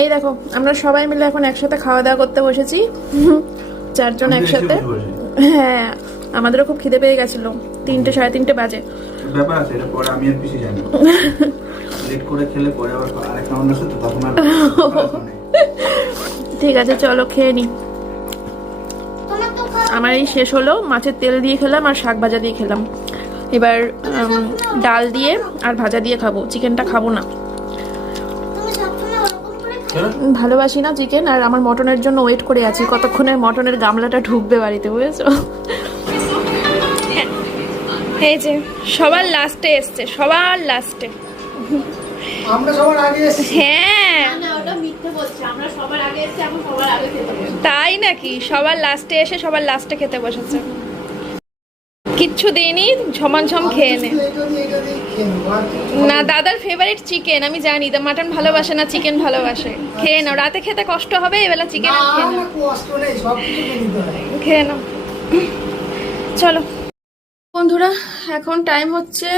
এই দেখো আমরা সবাই মিলে এখন একসাথে খাওয়া দাওয়া করতে বসেছি। চারজন একসাথে। হ্যাঁ আমাদেরও খুব খিদে পেয়ে গেছিল। তিনটে সাড়ে তিনটে বাজে। ব্যাপার আছে? এটা পরে আমি আর পিছিয়ে জানি। লেট করে খেলে পরে আবার আরেকটা অন্য আছে তখন আর ঠিক আছে চলো খেয়ে নি। আমার এই শেষ হলো। মাছের তেল দিয়ে খেলাম আর শাক ভাজা দিয়ে খেলাম। এবার ডাল দিয়ে আর ভাজা দিয়ে খাব। চিকেনটা খাব না। ভালোবাসি না চিকেন আর আমার মটনের জন্য ওয়েট করে আছি। কতক্ষণে মটনের গামলাটা ঢুকবে বাড়িতে বুঝেছ? এই যে সবার লাস্টে এসছে সবার লাস্টে আমরা সবার আগে এসেছি। হ্যাঁ। তাই নাকি? সবার লাস্টে এসে সবার লাস্টে খেতে বসেছে। কিচ্ছু দিইনি ঝমান ঝম খেয়ে নে না দাদার ফেভারিট চিকেন আমি জানি দা মাটন ভালোবাসে না চিকেন ভালোবাসে? খেয়ে নাও রাতে খেতে কষ্ট হবে এবেলা চিকেন খেয়ে নাও। চলো। বন্ধুরা এখন টাইম হচ্ছে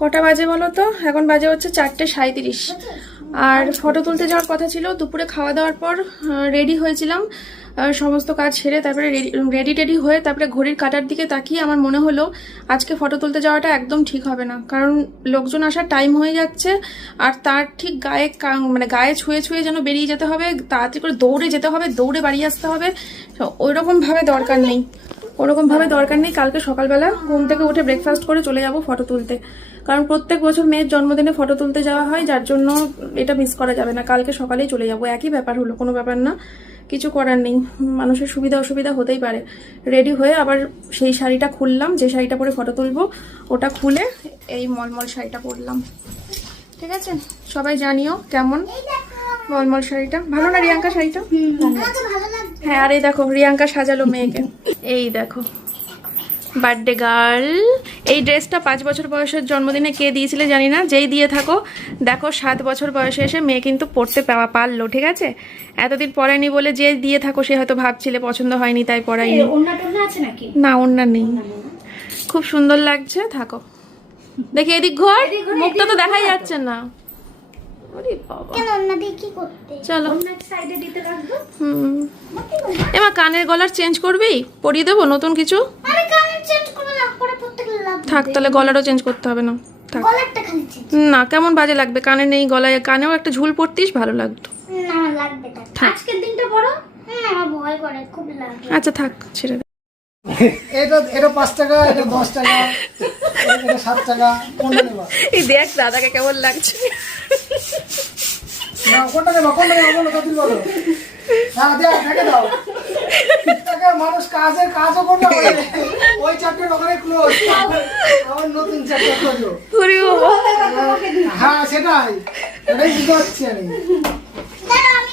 কটা বাজে বলো তো? এখন বাজে হচ্ছে চারটে সাঁত্রিশ আর ফটো তুলতে যাওয়ার কথা ছিল দুপুরে খাওয়া দাওয়ার পর রেডি হয়েছিলাম। সমস্ত কাজ সেরে তারপরে রেডি টেডি হয়ে তারপরে ঘড়ির কাটার দিকে তাকিয়ে আমার মনে হলো, আজকে ফটো তুলতে যাওয়াটা একদম ঠিক হবে না। কারণ লোকজন আসার টাইম হয়ে যাচ্ছে, আর তার ঠিক গায়ে মানে গায়ে ছুঁয়ে ছুঁয়ে যেন বেরিয়ে যেতে হবে, তাড়াতাড়ি করে দৌড়ে যেতে হবে, দৌড়ে বাড়ি আসতে হবে ওই ভাবে দরকার নেই। ওরকমভাবে দরকার নেই, কালকে সকালবেলা ঘুম থেকে উঠে ব্রেকফাস্ট করে চলে যাব ফটো তুলতে। কারণ প্রত্যেক বছর মেয়ের জন্মদিনে ফটো তুলতে যাওয়া হয়, যার জন্য এটা মিস করা যাবে না। কালকে সকালেই চলে যাব। একই ব্যাপার হলো, কোনো ব্যাপার না। কিছু করার নেই। মানুষের সুবিধা অসুবিধা হতেই পারে। রেডি হয়ে আবার সেই শাড়িটা খুললাম যে শাড়িটা পরে ফটো তুলবো ওটা খুলে এই মলমল শাড়িটা পরলাম। ঠিক আছে? সবাই জানিও কেমন মলমল শাড়িটা। ভালো না রিয়াঙ্কা শাড়িটা? হ্যাঁ আর এই দেখো রিয়াঙ্কা সাজালো মেয়েকে। এই দেখো বার্থডে গার্ল এই ড্রেসটা পাঁচ বছর বয়সের জন্মদিনে কে দিয়েছিলে জানি না যেই দিয়ে থাকো। দেখো সাত বছর বয়সে এসে মেয়ে কিন্তু পড়তে পাওয়া পারল ঠিক আছে? এতদিন পড়ায়নি বলে যে দিয়ে থাকো সে হয়তো ভাবছিলে পছন্দ হয়নি তাই পড়ায়নি। না অন্য নেই। খুব সুন্দর লাগছে থাকো। দেখি এদিক ঘর। মুখটা তো দেখাই যাচ্ছে না। ওরে বাবা। চলো। হুম। এমা কানের গলার চেঞ্জ করবি? পরিয়ে দেবো নতুন কিছু? থাক তাহলে গলারও চেঞ্জ করতে হবে না। থাক। না কেমন বাজে লাগবে? কানে নেই গলায় কানেও একটা ঝুল পড়তিস ভালো লাগতো। আজকের দিনটা বড় লাগে আচ্ছা থাক ছেড়ে এটা এটা পাঁচ টাকা এটা দশ টাকা এটা সাত টাকা কোনটা নেবা এই দেখ দাদাকে কেমন লাগছে। না কোনটা নেবা কোনটা নেবা বলো তাড়াতাড়ি বলো। হ্যাঁ দেখ ঢেকে দাও। টাকা মানুষ কাজের কাজও করতে পারে। ওই চ্যাপ্টার ওখানে ক্লোজ আবার নতুন চ্যাপ্টার করো হ্যাঁ সেটাই। এটাই বুঝতে পারছি আমি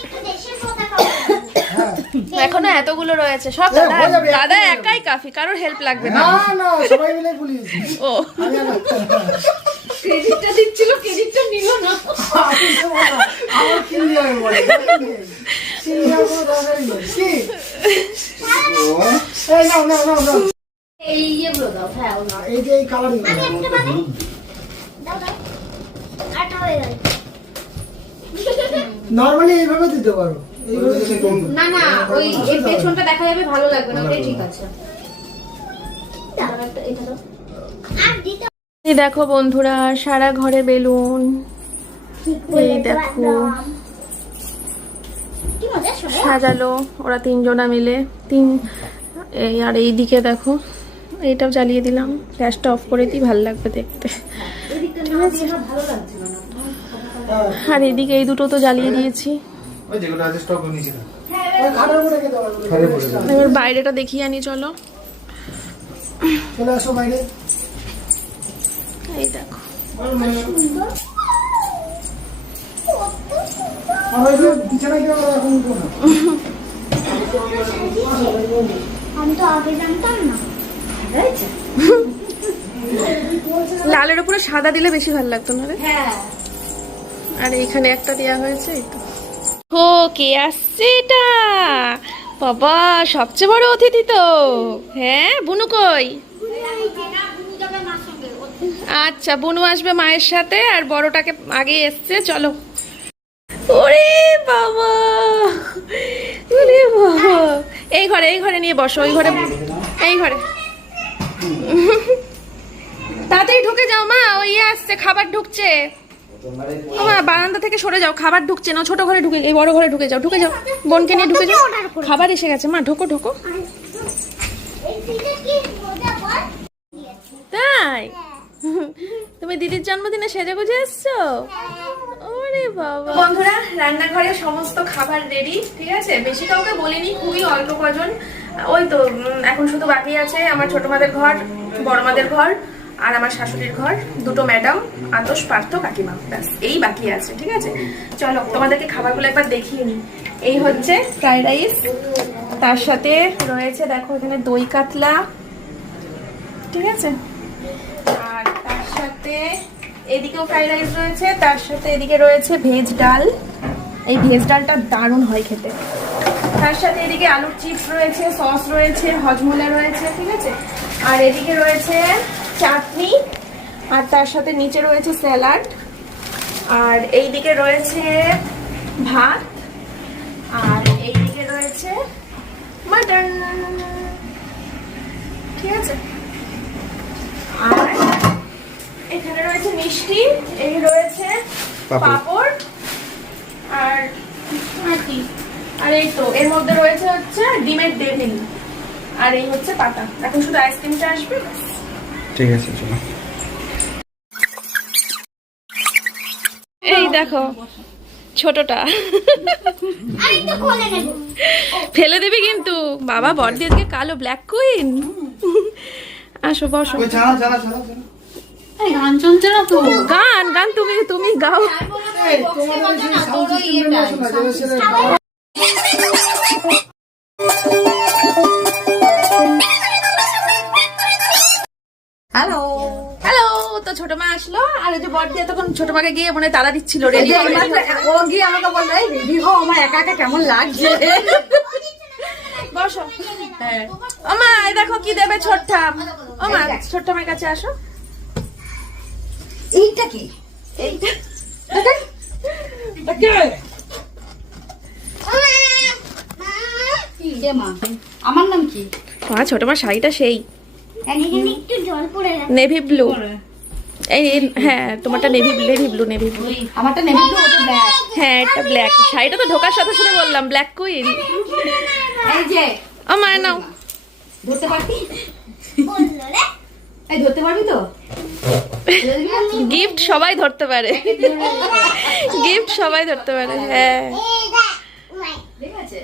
একটু দেশের কথা খাব হ্যাঁ এখনও এতগুলো রয়েছে। সব দাদা দাদা একাই কাফি কারোর হেল্প লাগবে না। না না সবাই মিলে পুলিশ। ও। ক্রেডিটটা দিচ্ছিল ক্রেডিটটা নিল না। আমার কি নিয়ে আমি বলি, দরকার নেই। কি নিয়ে আমার কোনো দরকারই নেই। কি? এই নাও, নাও, নাও, নাও। এই ইয়েগুলো দাও হ্যাঁ এই যে এই কালারিং আমি মানে দাও দাও। আটা হয়ে গেল। নর্মালি এইভাবে দিতে পারো এইভাবে দিতে পারো। না না ওই এর পেছনটা দেখা যাবে ভালো লাগবে না ওটাই ঠিক আছে। দেখো বন্ধুরা সারা ঘরে বেলুন। এই দেখো। কি মজা শোনো সাজালো ওরা তিনজনা মিলে। তিন এই আর এই দিকে দেখো এইটাও জ্বালিয়ে দিলাম। গ্যাসটা অফ করে দিই ভালো লাগবে দেখতে। আর এদিকে এই দুটো তো জ্বালিয়ে দিয়েছি। ওই যেগুলো আছে স্টক নিচে ওই খাটের উপরে রেখে দাও, ঘরে পড়ে এবার বাইরেটা দেখিয়ে আনি চলো। চলে আসো বাইরে। এই দেখো। লালের উপরে সাদা দিলে বেশি ভালো লাগতো না রে? হ্যাঁ। আর এখানে একটা দেওয়া হয়েছে এই তো। দেখো কে আসছে এটা? বাবা, সবচেয়ে বড় অতিথি তো। হ্যাঁ বুনু কই? আচ্ছা বুনু আসবে মায়ের সাথে আর বড়টাকে আগে এসছে, চলো। ওরে বাবা ওরে বাবা। এই ঘরে এই ঘরে নিয়ে বসো ওই ঘরে, এই ঘরে। তাড়াতাড়ি ঢুকে যাও মা ওই ইয়ে আসছে, খাবার ঢুকছে। মা বারান্দা থেকে সরে যাও খাবার ঢুকছে না ছোট ঘরে ঢুকে এই বড় ঘরে ঢুকে যাও ঢুকে যাও। বোনকে নিয়ে ঢুকে যাও। খাবার এসে গেছে মা ঢোকো ঢোকো। এই পিঠে কি মজা বল তাই? তুমি দিদির জন্মদিনে সেজে গুজে এসছো? ওরে বাবা। বন্ধুরা রান্নাঘরে সমস্ত খাবার রেডি ঠিক আছে? বেশি কাউকে বলিনি খুবই অল্প কজন। ওই তো এখন শুধু বাকি আছে আমার ছোট মাদের ঘর বড় মাদের ঘর। আর আমার শাশুড়ির ঘর, দুটো ম্যাডাম আতস পার্থ, কাকিমা। ব্যাস, এই বাকি আছে, ঠিক আছে? চলো, তোমাদেরকে খাবারগুলো একবার দেখিয়ে নিই। এই হচ্ছে ফ্রাইড রাইস তার সাথে রয়েছে, দেখো, এখানে দই কাতলা, ঠিক আছে? আর তার সাথে এদিকেও ফ্রাইড রাইস রয়েছে, তার সাথে এদিকে রয়েছে ভেজ ডাল। এই ভেজ ডালটা দারুণ হয় খেতে। তার সাথে এদিকে আলুর চিপস রয়েছে সস রয়েছে, হজমোলা রয়েছে, ঠিক আছে? আর এদিকে রয়েছে চাটনি আর তার সাথে নিচে রয়েছে স্যালাড আর এইদিকে রয়েছে ভাত আর এইদিকে রয়েছে মাটন ঠিক আছে আর এখানে রয়েছে মিষ্টি এই রয়েছে পাঁপড়। আর আর কি আর এই তো এর মধ্যে রয়েছে হচ্ছে ডিমের ডেভিল আর এই হচ্ছে পাতা এখন শুধু আইসক্রিমটা আসবে। ঠিক আছে চলো। এই দেখো ছোটটা। আমি তো কোলে নেব ফেলে দিবি কিন্তু। বাবা বড়দি আজকে কালো ব্ল্যাক কুইন আসো বসো। গান চলছে না তো? গান গান তুমি তুমি গাও। তোমাদের হ্যালো হ্যালো তো ছোট মা আসলো। আর ওই যে বড়দি তখন ছোট মাকে গিয়ে মনে হয় তালা দিচ্ছিল। রেডি ও গিয়ে আমাকে বলল এই রেডি হো আমার একা একা কেমন লাগছে? বসো। হ্যাঁ। ও মা এই দেখো কি দেবে ছোট্টা। ও মা ছোট্ট আমার কাছে আসো। এইটা কি? কে মা। আমার নাম কি? মা ছোট মা শাড়িটা সেই। নেভি ব্লু এই হ্যাঁ তোমারটা navy navy blue navy blue আমারটা ওটা ব্ল্যাক হ্যাঁ এটা ব্ল্যাক শাড়িটা তো ঢোকার সাথে সাথে বললাম ব্ল্যাক কুইন এই যে। ও মা নাও। ধরতে পারবি এই ধরতে পারবি তো? গিফট সবাই ধরতে পারে। গিফট সবাই ধরতে পারে হ্যাঁ। ঠিক আছে।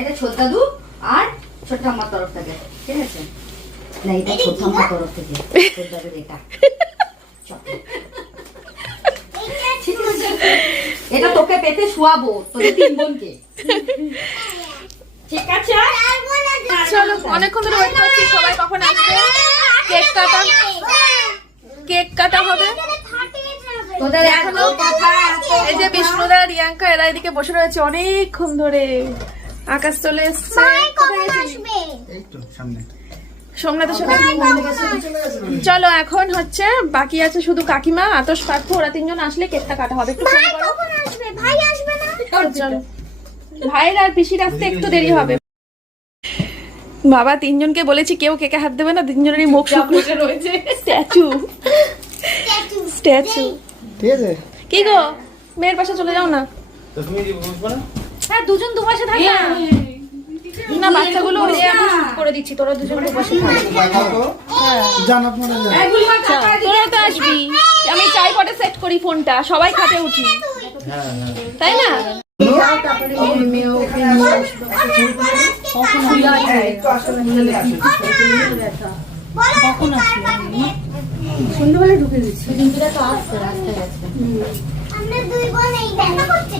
এটা ছোট দাদু আর ছোট আমার তরফ থেকে। ঠিক আছে? না এটা ছোট আমার তরফ থেকে ছোট এটা চল। ঠিক আছে? এটা তোকে পেতে শুয়াবো তোদের তিন বোনকে। ঠিক আছে। চলো অনেকক্ষণ ধরে ওয়েট করছি সবাই কখন আসবে? কেক কাটা? কেক কাটা হবে? তোদের এখনও কথা আছে এই যে বিষ্ণুদা রিয়াঙ্কা এরা এদিকে বসে রয়েছে অনেকক্ষণ ধরে। আকাশ চলে এসছে। কখন আসবে? এই তো সামনে। সোমনাথের সাথে চলো এখন হচ্ছে বাকি আছে শুধু কাকিমা আতস পার্থ ওরা তিনজন আসলে কেকটা কাটা হবে। একটু ভাই আসবে? না? চলো ভাইয়ের আর পিসির আসতে একটু দেরি হবে। বাবা তিনজনকে বলেছি কেউ কেকে হাত দেবে না তিনজনেরই মুখ শুকনো। রয়েছে। স্ট্যাচু। স্ট্যাচু। ঠিক আছে। কি গো? মেয়ের পাশে চলে যাও না। হ্যাঁ দুজন দু পাশে থাক না বাচ্চাগুলো যে আমি করে দিচ্ছি তোরা দুজন জান আপনারা জান তোরা তো আসবি। আমি ট্রাইপডে সেট করি ফোনটা সবাই খাটে উঠি। তাই না? কখন আসবে ঢুকে গেছি। রিম্পিরা তো আসছে রাস্তায় আছে আমরা দুই বোন এই দেখা করতে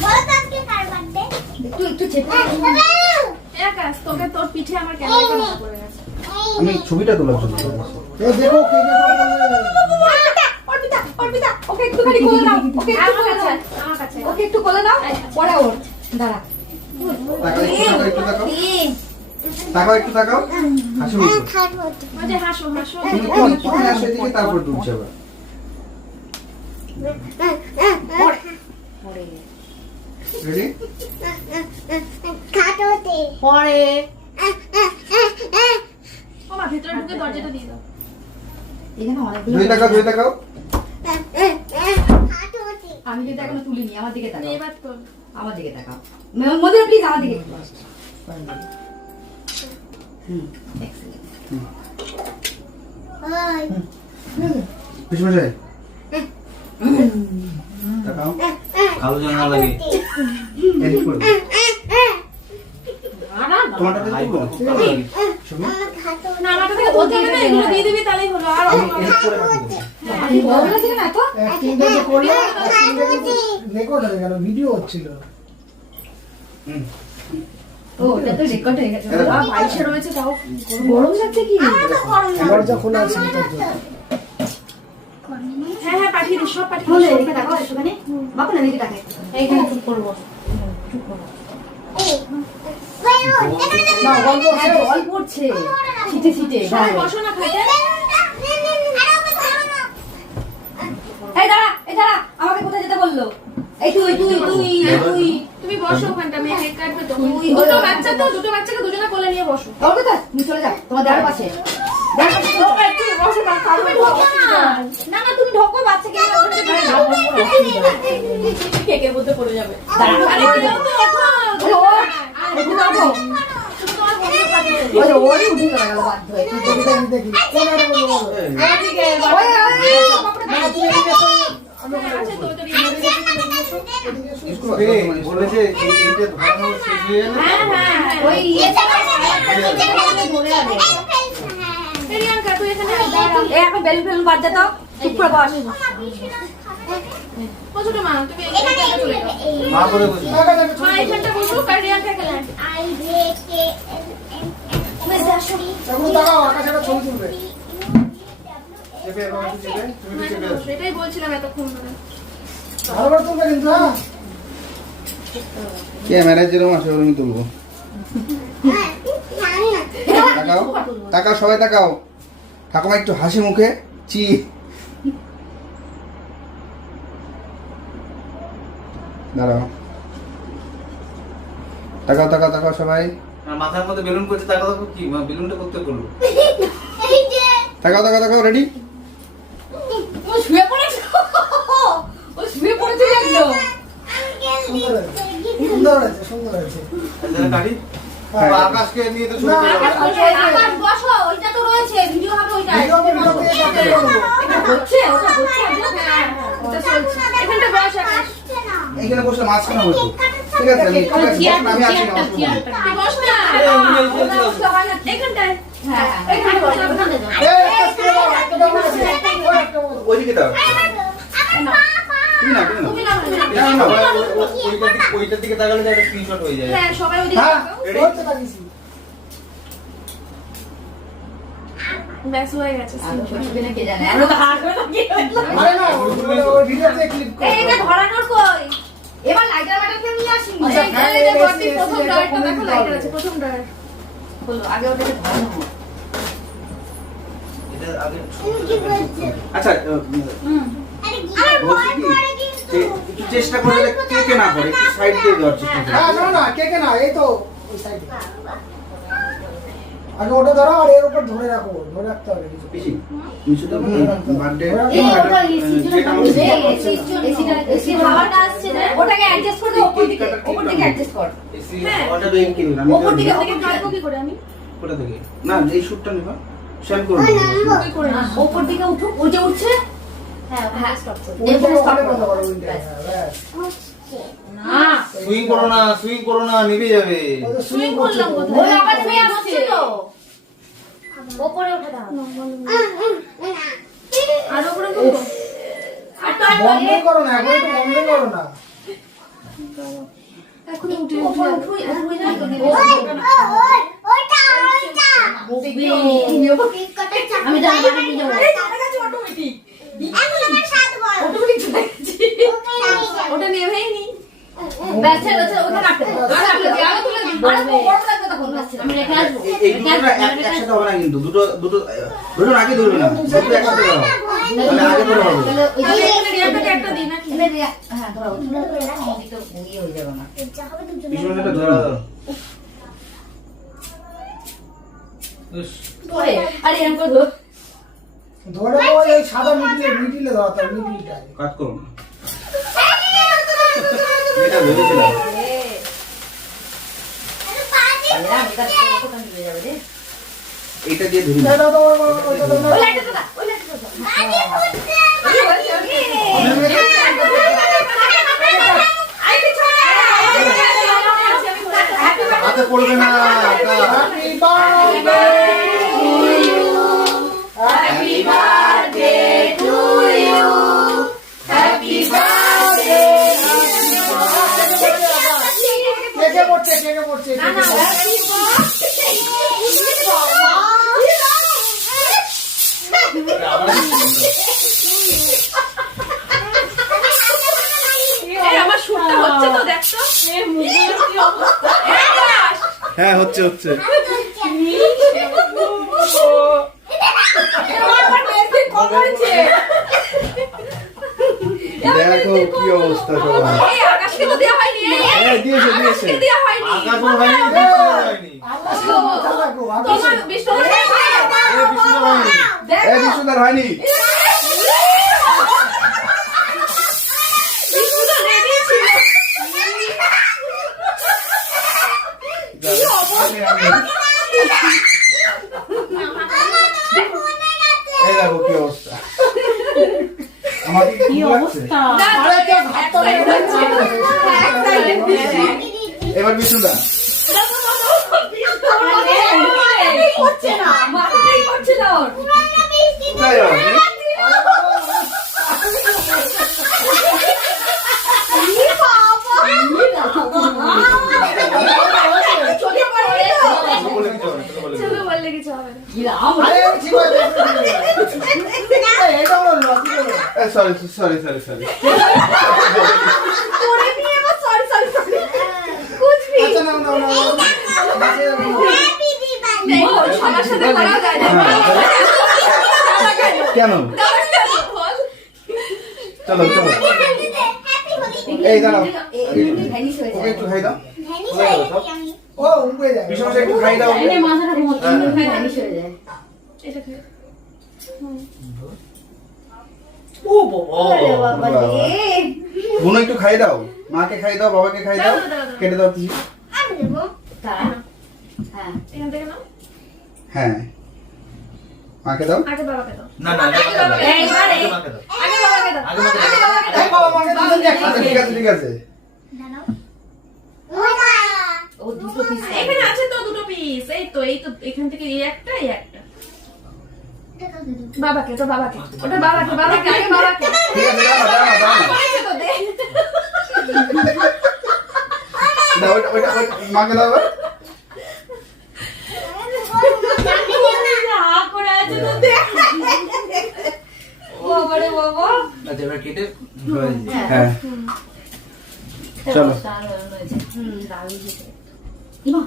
বলো তো আজকে কার বার্থডে একটু একটু চেপে আকাশ তোকে তোর পিঠে আমার ক্যামেরাটা পড়ে গেছে? আমি ছবিটা তোলার জন্য এই দেখো কে কে অর্পিতা অর্পিতা ওকে একটুখানি কোলে নাও ওকে একটু কোলে নাও ওকে একটু কোলে নাও পরে ওর। দাঁড়া। তাকাও একটু তাকাও একটু তাকাও। হাসি মুখে। থাকব ওই যে হাসো হাসো। তুমি কোন কোন আসে দিকে তারপর পরে রেডি খাটোতে পরে। ও মা ভেতরে ঢুকে দরজাটা দিয়ে দাও। এখানে অনেকগুলো দুই টাকা দুই টাকাও আমি কিন্তু এখনও তুলিনি আমার দিকে তাকাও। এবার তো আমার দিকে তাকাও। মধ্যে প্লিজ আমার দিকে। হুম excellent. ওই পিছনে টাকাও কালো লাগে। তোমারটা দিব শুনো। না বলতে হবে এগুলো দিয়ে দিবি তাহলেই হলো। আর না তো অ্যাক্টিংটা যে করল অ্যাক্টিংটা কিন্তু রেকর্ড হয়ে গেল ভিডিও হচ্ছিল। হুম। ও এটা তো পাঠিয়ে দিস সব পাঠিয়ে দিস এদিকে তাকাও একটুখানি। বাপু না এদিকে তাকাই এইখানে চুপ করব এই দাঁড়া আমাকে কোথায় যেতে বলল? এই তুই তুই তুই তুই। তুমি বসো ওখানটা মেয়ে কাটবে তো। তুই- দুটো বাচ্চা তো দুটো বাচ্চাকে দুজনে কোলে নিয়ে বসো। চলে যা তোমার দেওয়ার পাশে। না না তুমি ঢোকো বাচ্চাকে পড়ে যাবে বলেছে এইটা ধরানো শেষ হয়ে গেলে হ্যাঁ হ্যাঁ হ্যাঁ। ওই ইয়ে ধরে আনে। রিয়াঙ্কা তুই এখানে আয়, দাঁড়া। এই এখন বেলুন ফেলুন বাদ দে তো। চুপ করে বস। বলছিলাম এতক্ষণ ধরে। হ্যাঁ? যেরকম আসে ওরকমই তুলবো। তাকাও তাকাও সবাই তাকাও। ঠাকুমা একটু হাসি মুখে চি। দাঁড়াও। তাকাও তাকাও তাকাও সবাই। মাথার মধ্যে বেলুন করছে তার কথা কি বেলুনটা করতে করল তাকাও তাকাও তাকাও রেডি ও শুয়ে পড়েছে। ও শুয়ে পড়েছে একদম। সুন্দর হয়েছে সুন্দর হয়েছে। সুন্দর হ্যাঁ। আকাশকে নিয়ে তো শুরু আকাশ- বসো ওইটা তো রয়েছে ভিডিও হবে ওইটা হচ্ছে ওটা হচ্ছে হ্যাঁ ওটা চলছে। বস আকাশ। এইখানে মাঝখানে বসো ঠিক আছে আমি আমি আছি না বস না। হয় এখানটায় হ্যাঁ এখানে বসো। ওইদিকে দাও। তুমি না তুমি না ওইটার দিকে- তাকালে একটা স্ক্রিনশট হয়ে যায়। হ্যাঁ সবাই হ্যাঁ, তাকাও। ওই তো তাকিয়েছি। ব্যাস হয়ে গেছে আর বসবে না কে জানে? আমরা তো হাত করে তাকিয়ে রইলাম। আরে না, ওই- ওই ভিডিওতে clip করো। এই এটা ধরানোর কই? এবার লাইটার বাটারকে নিয়ে আসি আচ্ছা, প্রথম দেখো লাইটার আছে প্রথম হলো আগে ওটাকে ধরানো হোক। এটা আগে আচ্ছা চেষ্টা করে দেখো কে কে না করে একটু সাইড দিয়ে দেওয়ার চেষ্টা করো। হ্যাঁ, না, না, কে কে না, এই তো, ওই এ। আগে ওটা ধরো আর এর উপর ধরে রাখো ধরে রাখতে হবে কিছু। তুমি শুধু বার্থডে এসির হাওয়াটা আসছে না? ওটাকে অ্যাডজাস্ট করে দাও উপর দিকে উপর দিকে অ্যাডজাস্ট কর। এসি হ্যাঁ। ওটা দিয়ে কিনুন আমি ওপর দিকে ওদিকে কাটবো কি করে আমি? কোথা থেকে? না এই শুটটা নিবা। শেয়ার করে। না, উপর দিকে উঠুক ওই যে উঠছে না। সুইং করো না সুইং করো না নিভে যাবে। ওই সুইং করলাম কোথায়? আবার হয়ে আসছে তো। উপরে উঠে দাও আর ওপরে করব আর বন্ধ করো না এখন একটু বন্ধ করো না। এখনই উঠে উপরে উঠে উঠুই উঠুই না তো দিবি আমি জানি বাড়ি নিয়ে ওটা নেবেই নি ব্যাস ছেড়ে ছেড়ে ওখানে রাখতে আর রাখতে দাও আলো তুলে দিই। আরে বড় রাখবে তখন খাচ্ছি আমি রেখে আসব। না একসাথে হবে না কিন্তু দুটো দুটো দুটো আগে ধরবে না। দুটো একসাথে ধরো তাহলে আগে ধরে হবে। তাহলে ওই যে- একটা দিই নাকি? হ্যাঁ, ধরো। তো ইয়ে হয়ে যাবে না। যা হবে দুজন পিছনে সেটা ধরো। আরে এরকম ধর। ধরে ওই সাদা মিডিলে মিডিলে ধরতে কাজ করুন। এটা ভেবেছিলাম? এটা দিয়ে ধরি। হাতে পড়বে না হ্যাঁ হচ্ছে হচ্ছে। দেখো কি অবস্থা সবার এই আকাশকে তো দেওয়া হয়নি এই, এই, হ্যাঁ দিয়েছে দিয়েছে। হয়নি। হয়নি হয়নি। আকাশে রাখো, তোমার বিষ্ণু হয়নি বিষ্ণুদার হয়নি। এই দেখো কি অবস্থা। আমাকে কি অবস্থা? এবার বিষ্ণুদা। ছোট বললে কিছু হবে না আরে ঠিক আছে, এই, এটা হলো লজিক হলো। এ, sorry, sorry, sorry, sorry. করে নিয়ে সরি সরি সরি যায় দাদা কেন? চলো চলো। এই দাঁড়াও। ভ্যানিশ হয়ে ওকে যায়। একটু খাই দাও। ও, উঠবে যাবে। বিষ্ণু একটু খাই দাও। ওকে। এনে মাথাটা ঘুমোচ্ছে, এমনি ভ্যানিশ হয়ে যায়। এটা ও বাবা। রে। একটু খাই দাও মাকে খাই দাও বাবাকে খাই দাও। কেটে দাও তারা? হ্যাঁ। এখান থেকে নাও হ্যাঁ মাকে দাও আগে বাবাকে দাও না, না, আগে মাকে দাও। আগে মাকে দাও। আগে বাবাকে দাও আগে মাকে দাও। আগে বাবাকে দাও বাবা, আমাকে দুজন দেখো। ঠিক আছে ঠিক আছে ও দুটো খাবে। এখানে আছে তো দুটো পিস এই তো এই তো এখান থেকে এই একটা এই একটা বাবাকে তো বাবাকে। ওটা বাবাকে বাবাকে আগে বাবাকে। না না না তো দে মাকে দাও। চলো। দারুণ হয়েছে। হুম, দারুণ হয়েছে। ইমা,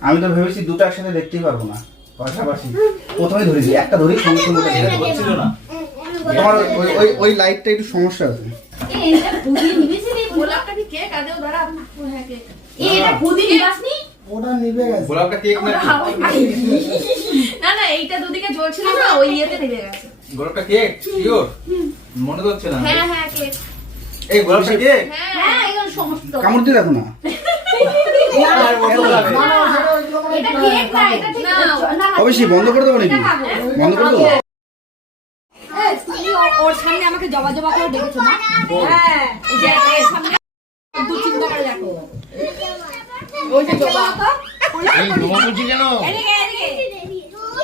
আমি তো ভেবেছি দুটো একসাথে দেখতেই পারব না। পাশাপাশি। প্রথমে ধরেছি একটা ধরি সঙ্গে সঙ্গে না। তোমার ওই ওই ওই লাইটটা একটু সমস্যা আছে। এই, এটা পুদিয়ে নিবিসি নি? গোলাপটা কি কেক হ্যাঁ কেক এই, এটা পুদিয়ে নিবাসনি? ওটা নিভে গেছে। গোলাপটা কেক না না না এইটা দুদিকে জ্বলছিল না ওই ইয়েতে নেমে গেছে। গোলাপটা কেক মনে তো হচ্ছে না। হ্যাঁ হ্যাঁ কেক এই গোলাপটা কেক হ্যাঁ হ্যাঁ, সমস্ত। কামড় দিয়ে দেখো না। অবশ্যই বন্ধ করে দেবো নাকি? বন্ধ করে দেবো? ওর সামনে আমাকে জবা জবা করে ডেকেছো না? হ্যাঁ এই সামনে। দু চিন্তা করে দেখো। ওই যে জবা। এই নোমা বলছি কেন? এদিকে এদিকে।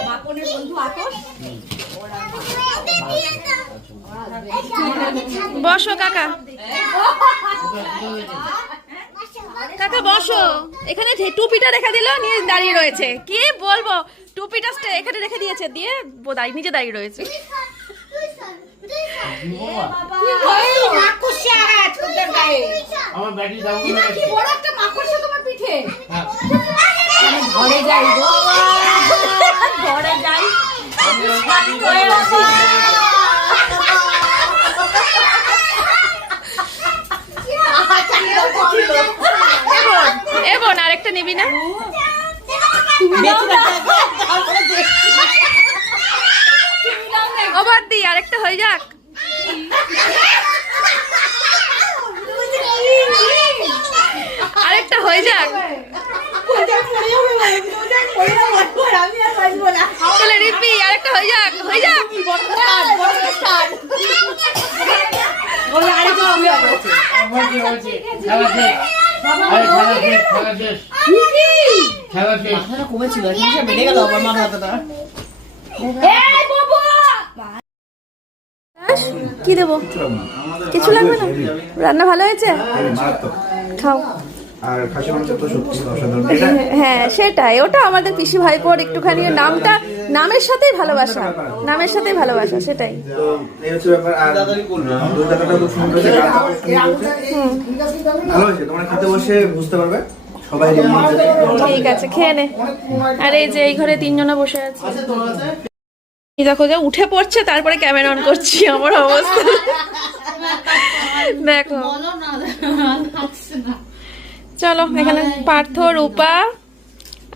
বাপনের বন্ধু আতস। বসো কাকা। কাকা বসো। এখানে যে টুপিটা রেখে দিল নিয়ে দাঁড়িয়ে রয়েছে। কি বলব? টুপিটা স্টে- এখানে রেখে দিয়েছে দিয়ে দাঁড়িয়ে নিজে দাঁড়িয়ে রয়েছে। আমার ব্যাটারি দাও কি বড় একটা মাকড় আমি ঘরে যাই গো ঘরে যাই। এ বোন আরেকটা নিবি না? ওবার দি, আরেকটা হয়ে যাক। আরেকটা হয়ে যাক। তাহলে রিপি, আরেকটা হয়ে যাক হয়ে যাক। কি দেবো? কিছু লাগবে না? রান্না ভালো হয়েছে? খাও। আর খাসি মাংস তো সত্যি অসাধারণ। হ্যাঁ সেটাই। ওটা আমাদের পিসি ভাইপোর একটুখানি নামটা নামের সাথেই ভালোবাসা। নামের সাথেই ভালোবাসা সেটাই। ভালো হয়েছে তোমরা খেতে বসে বুঝতে পারবে। সবাই ঠিক আছে খেয়ে নে। আর এই যে এই ঘরে তিনজনে বসে আছে। এই দেখো যে উঠে পড়ছে তারপরে ক্যামেরা অন করছি আমার অবস্থা। দেখো। চলো এখানে পার্থ রূপা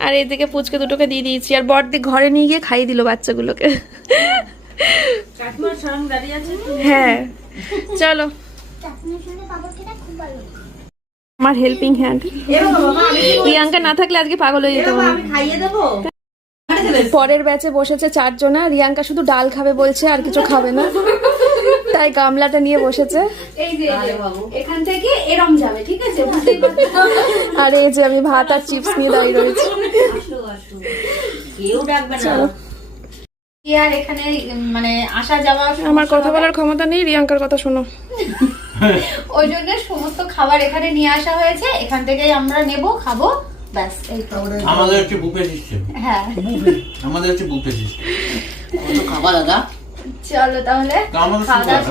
আর এদিকে পুচকে দুটোকে দিয়ে দিয়েছি। আর বড়দি ঘরে নিয়ে গিয়ে খাইয়ে দিল বাচ্চাগুলোকে। হ্যাঁ। চলো। আমার হেল্পিং হ্যান্ড প্রিয়াঙ্কা না থাকলে আজকে পাগল হয়ে যেত পরের ব্যাচে বসেছে চারজনা। রিয়াঙ্কা শুধু ডাল খাবে বলছে আর কিছু খাবে না। তাই গামলাটা নিয়ে বসেছে। এই যে এখান থেকে এরম যাবে ঠিক আছে? আর এই যে আমি ভাত আর চিপস নিয়ে দাঁড়িয়ে রয়েছি। কেউ ডাকবে না। কি আর এখানে মানে আসা যাওয়া আমার কথা বলার ক্ষমতা নেই রিয়াঙ্কার কথা শোনো। ওই জন্য সমস্ত খাবার এখানে নিয়ে আসা হয়েছে। এখান থেকেই আমরা নেব খাব ব্যাস আমাদের হচ্ছে বুফে সিস্টেম হ্যাঁ। আমাদের হচ্ছে বুফে সিস্টেম চলো তাহলে খাওয়া দাওয়া।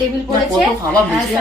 টেবিল পড়েছে